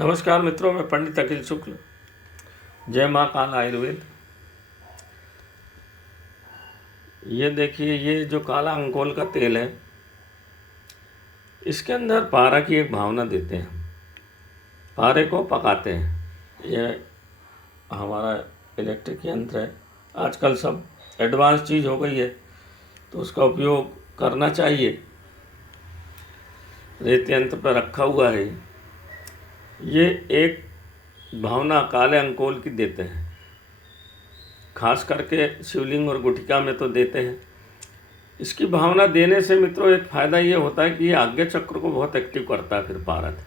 नमस्कार मित्रों, मैं पंडित अखिल शुक्ल। जय माँ काल आयुर्वेद। ये देखिए, ये जो काला अंकोल का तेल है, इसके अंदर पारा की एक भावना देते हैं। पारे को पकाते हैं। ये हमारा इलेक्ट्रिक यंत्र है। आजकल सब एडवांस चीज़ हो गई है, तो उसका उपयोग करना चाहिए। रेत यंत्र पर रखा हुआ है। ये एक भावना काले अंकोल की देते हैं, खास करके शिवलिंग और गुटिका में तो देते हैं। इसकी भावना देने से मित्रों एक फ़ायदा ये होता है कि ये आज्ञा चक्र को बहुत एक्टिव करता है फिर पारद,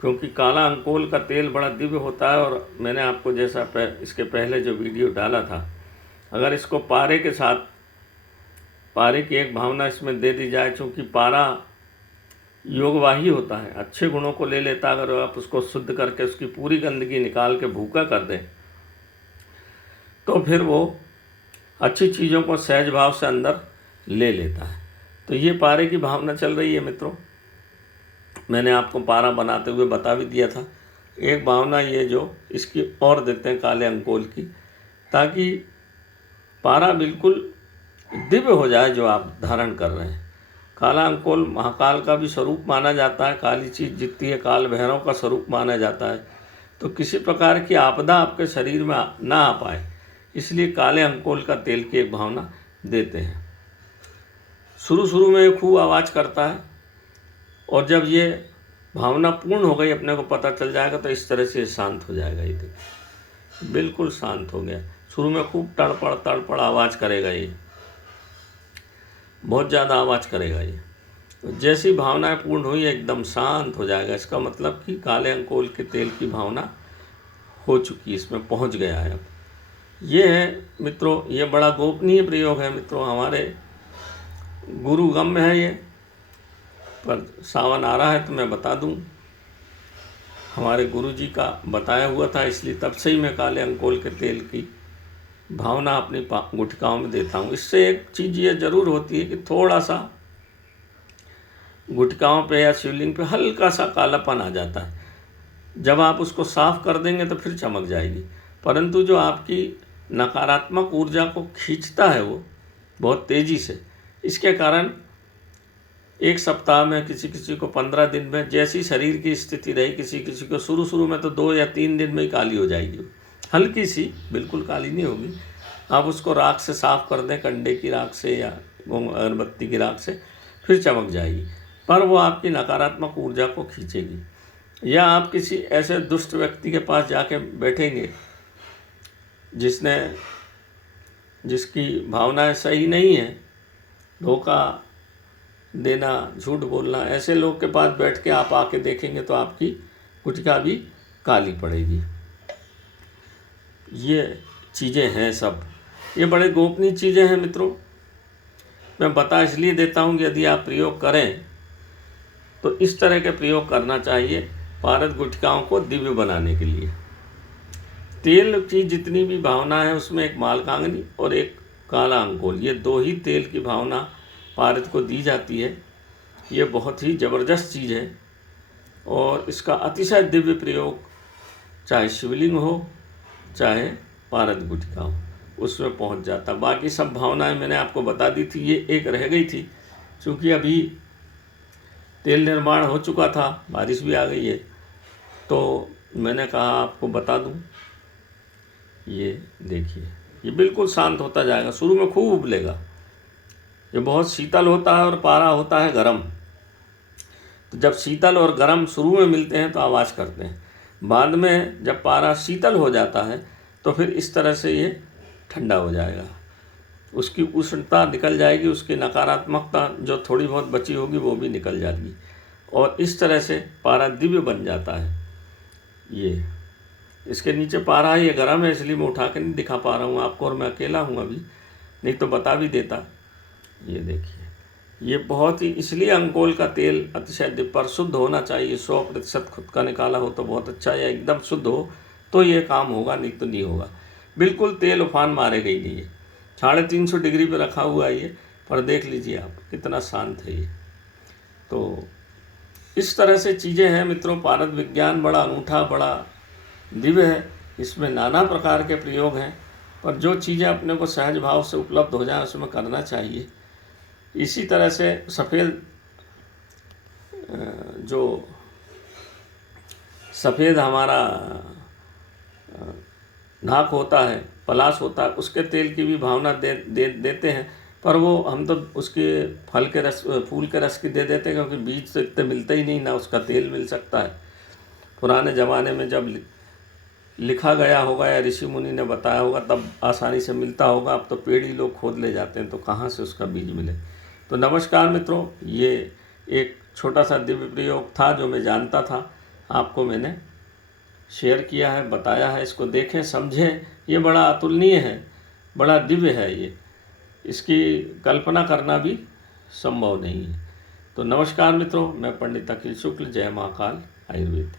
क्योंकि काला अंकोल का तेल बड़ा दिव्य होता है। और मैंने आपको जैसा इसके पहले जो वीडियो डाला था, अगर इसको पारे के साथ, पारे की एक भावना इसमें दे दी जाए, चूँकि पारा योगवाही होता है, अच्छे गुणों को ले लेता है। अगर आप उसको शुद्ध करके उसकी पूरी गंदगी निकाल के भूखा कर दें, तो फिर वो अच्छी चीज़ों को सहज भाव से अंदर ले लेता है। तो ये पारे की भावना चल रही है मित्रों। मैंने आपको पारा बनाते हुए बता भी दिया था। एक भावना ये जो इसकी और देते हैं काले अंकोल की, ताकि पारा बिल्कुल दिव्य हो जाए जो आप धारण कर रहे हैं। काला अंकोल महाकाल का भी स्वरूप माना जाता है। काली चीज़ जितनी है काल भैरव का स्वरूप माना जाता है। तो किसी प्रकार की आपदा आपके शरीर में ना आ पाए, इसलिए काले अंकोल का तेल की एक भावना देते हैं। शुरू में ये खूब आवाज़ करता है, और जब ये भावना पूर्ण हो गई, अपने को पता चल जाएगा, तो इस तरह से शांत हो जाएगा। ये देखिए, बिल्कुल शांत हो गया। शुरू में खूब तड़पड़ आवाज़ करेगा, ये बहुत ज़्यादा आवाज़ करेगा। ये तो जैसी भावनाएं पूर्ण हुई एकदम शांत हो जाएगा। इसका मतलब कि काले अंकोल के तेल की भावना हो चुकी, इसमें पहुंच गया है। अब ये है मित्रों, ये बड़ा गोपनीय प्रयोग है मित्रों। हमारे गुरुगम में है ये, पर सावन आ रहा है तो मैं बता दूं। हमारे गुरु जी का बताया हुआ था, इसलिए तब से ही मैं काले अंकोल के तेल की भावना अपनी गुटकाओं में देता हूँ। इससे एक चीज़ ये ज़रूर होती है कि थोड़ा सा गुटकाओं पे या शिवलिंग पे हल्का सा कालापन आ जाता है। जब आप उसको साफ कर देंगे तो फिर चमक जाएगी, परंतु जो आपकी नकारात्मक ऊर्जा को खींचता है वो बहुत तेज़ी से, इसके कारण एक सप्ताह में, किसी को 15 दिन में, जैसी शरीर की स्थिति रही, किसी को शुरू में तो 2 या 3 दिन में ही काली हो जाएगी। हल्की सी, बिल्कुल काली नहीं होगी। आप उसको राख से साफ कर दें, कंडे की राख से या अगरबत्ती की राख से, फिर चमक जाएगी। पर वो आपकी नकारात्मक ऊर्जा को खींचेगी। या आप किसी ऐसे दुष्ट व्यक्ति के पास जाके बैठेंगे जिसकी भावनाएं सही नहीं है, धोखा देना, झूठ बोलना, ऐसे लोग के पास बैठ के आप आके देखेंगे तो आपकी गुटका भी काली पड़ेगी। ये चीज़ें हैं सब, ये बड़े गोपनीय चीज़ें हैं मित्रों। मैं बता इसलिए देता हूँ कि यदि आप प्रयोग करें तो इस तरह के प्रयोग करना चाहिए, पारद गुटकाओं को दिव्य बनाने के लिए। तेल की जितनी भी भावना है उसमें एक मालकांगनी और एक काला अंकोल, ये 2 ही तेल की भावना पारद को दी जाती है। ये बहुत ही ज़बरदस्त चीज़ है, और इसका अतिशय दिव्य प्रयोग चाहे शिवलिंग हो चाहे पारद गुटका हो, उसमें पहुंच जाता। बाकी सब भावनाएं मैंने आपको बता दी थी, ये एक रह गई थी। क्योंकि अभी तेल निर्माण हो चुका था, बारिश भी आ गई है, तो मैंने कहा आपको बता दूं। ये देखिए, ये बिल्कुल शांत होता जाएगा। शुरू में खूब उबलेगा, ये बहुत शीतल होता है और पारा होता है गरम। तो जब शीतल और गरम शुरू में मिलते हैं तो आवाज़ करते हैं, बाद में जब पारा शीतल हो जाता है तो फिर इस तरह से ये ठंडा हो जाएगा। उसकी उष्णता निकल जाएगी, उसकी नकारात्मकता जो थोड़ी बहुत बची होगी वो भी निकल जाएगी, और इस तरह से पारा दिव्य बन जाता है। ये इसके नीचे पारा है, ये गर्म है, इसलिए मैं उठा के नहीं दिखा पा रहा हूँ आपको, और मैं अकेला हूँ अभी, नहीं तो बता भी देता। ये देखिए, ये बहुत ही, इसलिए अंकोल का तेल अतिशय दिव्य, पर शुद्ध होना चाहिए। 100% खुद का निकाला हो तो बहुत अच्छा, या एकदम शुद्ध हो तो ये काम होगा, नहीं तो नहीं होगा। बिल्कुल तेल उफान मारेगा ही नहीं। ये 350 डिग्री पे रखा हुआ है ये, पर देख लीजिए आप कितना शांत है ये। तो इस तरह से चीज़ें हैं मित्रों। पारद विज्ञान बड़ा अनूठा, बड़ा दिव्य है। इसमें नाना प्रकार के प्रयोग हैं, पर जो चीज़ें अपने को सहज भाव से उपलब्ध हो जाए उसमें करना चाहिए। इसी तरह से सफ़ेद जो सफ़ेद हमारा नाक होता है, पलाश होता है, उसके तेल की भी भावना देते हैं, पर वो हम तो उसके फल के रस, फूल के रस की दे देते हैं, क्योंकि बीज तो इतने मिलते ही नहीं, ना उसका तेल मिल सकता है। पुराने ज़माने में जब लिखा गया होगा या ऋषि मुनि ने बताया होगा तब आसानी से मिलता होगा। अब तो पेड़ ही लोग खोद ले जाते हैं, तो कहाँ से उसका बीज मिले। तो नमस्कार मित्रों, ये एक छोटा सा दिव्य प्रयोग था जो मैं जानता था, आपको मैंने शेयर किया है, बताया है। इसको देखें, समझें। ये बड़ा अतुलनीय है, बड़ा दिव्य है। ये इसकी कल्पना करना भी संभव नहीं है। तो नमस्कार मित्रों, मैं पंडित अखिल शुक्ल, जय महाकाल आयुर्वेद।